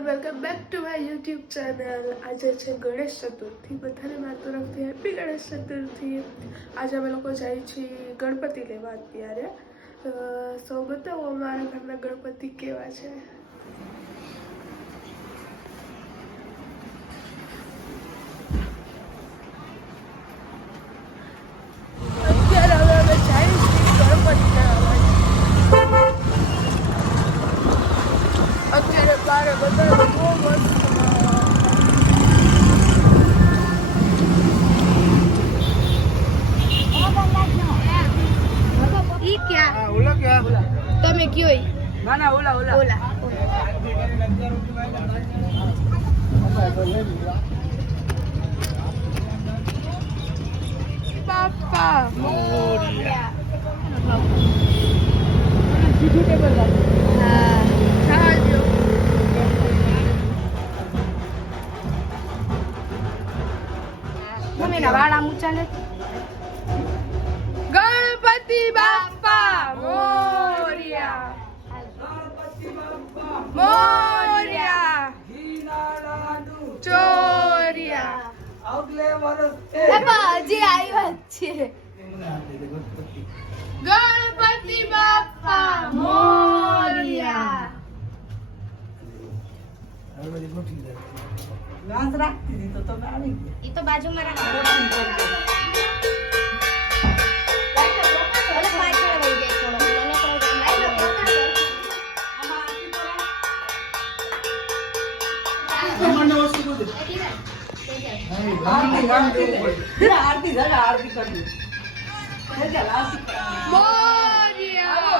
And welcome back to my YouTube channel. આજે છે ગણેશ ચતુર્થી. બધાને મારા તરફથી હેપી ગણેશ ચતુર્થી. આજે અમે લોકો જઈએ છીએ ગણપતિ લેવા અત્યારે. સો બતાવો અમારા ઘરના ગણપતિ કેવા છે. અત્યારે હવે અમે જઈએ છીએ ગણપતિ લેવા. અત્યારે બારે બધા બહુ મસ્ત ઈ ક્યાં હા ઓલા ક્યાં તમે કયો ના ના ઓલા ઓલા ઓલા બાપા મોરિયા સીધું ટેબલ હા સાજો મમ્મીના વાળા ઊંચા લે. ગણપતિ બાપા મોરિયા મોરિયા ચોરિયા આગલે વર્ષ બાપા હજી આવ્યા છે. ગણપતિ બાપા મોરિયા ઘાસ રાખતી હતી તો તમે આવી ગયા. ઈ તો બાજુમાં રાખો. આરતી જરા આરતી કરવી. મોરિયા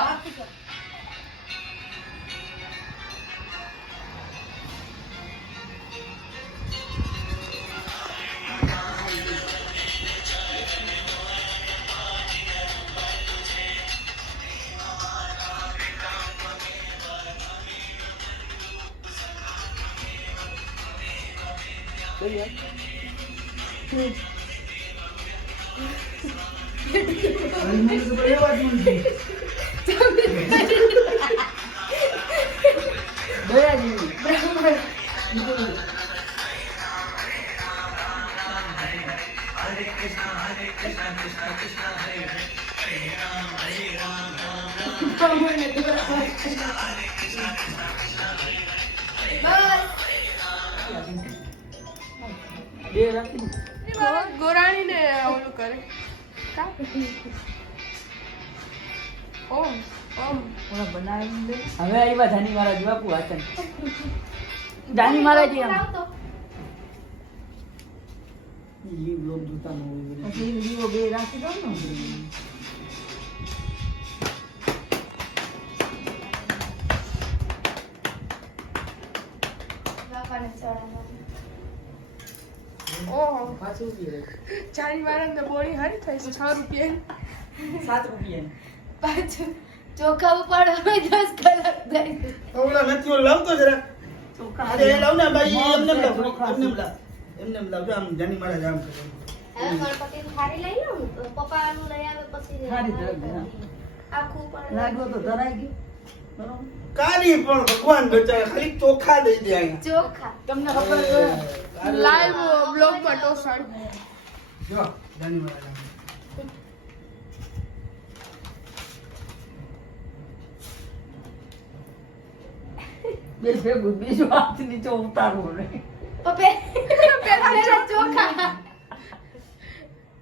ગોરાણી ને ઓલું કરે ઓમ ઓમ હવે આવ્યા જાની મહારાજ બાપુ હાચન જાની મહારાજ એમ ઈ લોક દુતા નો પછી દીવો બે રાખી દો ને બાપાને ચડાવવાનું. ઓહો પાછું દીવે ચારી વાળા ને બોણી હારી થાય છે 6 રૂપિયા 7 રૂપિયા પાછું ચોખા ઉપાડો હવે 10 કલાક થાય. ઓલા નથી ઓલો લાવતો જરા ચોખા અરે એ લાવ ને ભાઈ એમને લાવ જો આમ જાની મારા જામ કરે હવે ગણપતિનું થાળી લઈ લઉં તો પપ્પાનું લઈ આવે પછી થાળી ધરાવી, હા. આખું પણ લાગ્યો તો ધરાઈ ગયો બરોબર કાલી પણ ભગવાન બચાવે ખાલી ચોખા દઈ દે અહીંયા ચોખા તમને ખબર છે લાઈવ બ્લોગ માં ટોસાડ જો જાની મારા જામ બે ભેગું બીજું હાથ નીચે ઉતારવું ને પપ્પે પેલા ચોખા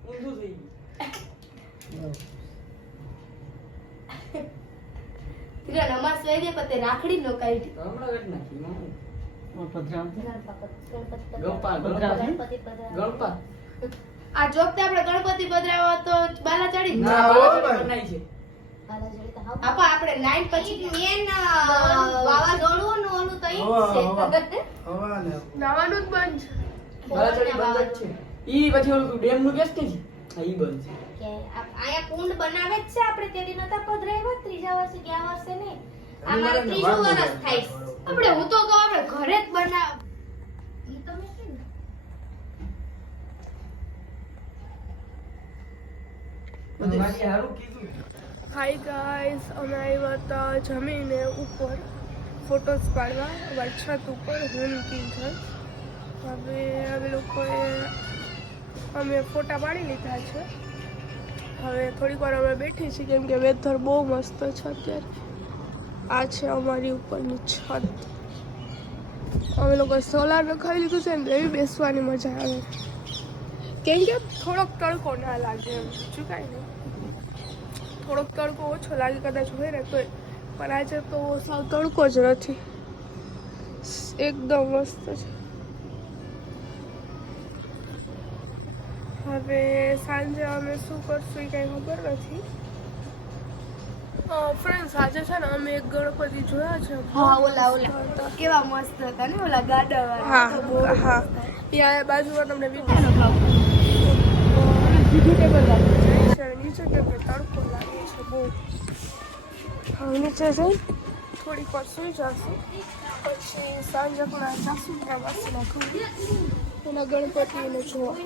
ઊંધું થઈ ગયું તિરણ અમાર સ્વેદે પતે રાખડી નો કાઢી હમણાં વેટ નાખી પધરાવ ગણપતિ પધરાવ ગણપા આ જોગતે આપણે ગણપતિ પધરાવા તો બાલા ચડી જ ના, જાય. હો, બનાવી છે બાલા ચડી તો હાવ. આપા આપણે 9 પછી મેન વાવાઝોડું ને ઓલું તો ઈ જ છે. હવા ને નાવાનું જ બંધ છે. બાલાચડી બંધ જ છે ઈ પછી ઓલું ડેમ નું કેસ કે છે હા ઈ બંધ છે કે આયા કુંડ બનાવે જ છે આપણે તેદી નતા પધરાવ્યા ત્રીજા વર્ષે ગયા વર્ષે નહીં આ મારે ત્રીજું વર્ષ થાય છે. આપણે હું તો કહું આપણે ઘરે જ બનાવ ઈ તો મેં કીધું. મારી હારું કીધું હાય ગાઈસ, અમે આવ્યા હતા જમીને ઉપર. ફોટોસ પાડવા અમારી છત ઉપર હોમ કિચન. હવે અમે લોકોએ ફોટા પાડી લીધા છે. હવે થોડીક વાર અમે બેઠી છીએ કેમ કે વેધર બહુ મસ્ત છે અત્યારે. આ છે અમારી ઉપરની છત. અમે લોકો સોલાર નખાવી લીધું છે ને તો એવી બેસવાની મજા આવે કેમ કે થોડોક તડકો ના લાગે એમ. બીજું કાંઈ નહીં, થોડોક તડકો ઓછો લાગે કદાચ હોય ને તોય, પણ આજે તો સાવ તડકો જ નથી, એકદમ મસ્ત છે. હવે સાંજે અમે શું કરશું એ કાંઈ ખબર નથી. ફ્રેન્ડ્સ આજે છે ને અમે એક ગણપતિ જોયા છે. હા ઓલા કેવા મસ્ત હતા ને ઓલા ગાડા વાળા. હા હા, ત્યાં બાજુમાં તમને નીચે કેમ કે તડકો લાગે છે બહુ. હવે નીચે જઈ થોડીક વાર સુઈ જશું, પછી સાંજકના જાસુના વાસના ખુલી એના ગણપતિને જોવા.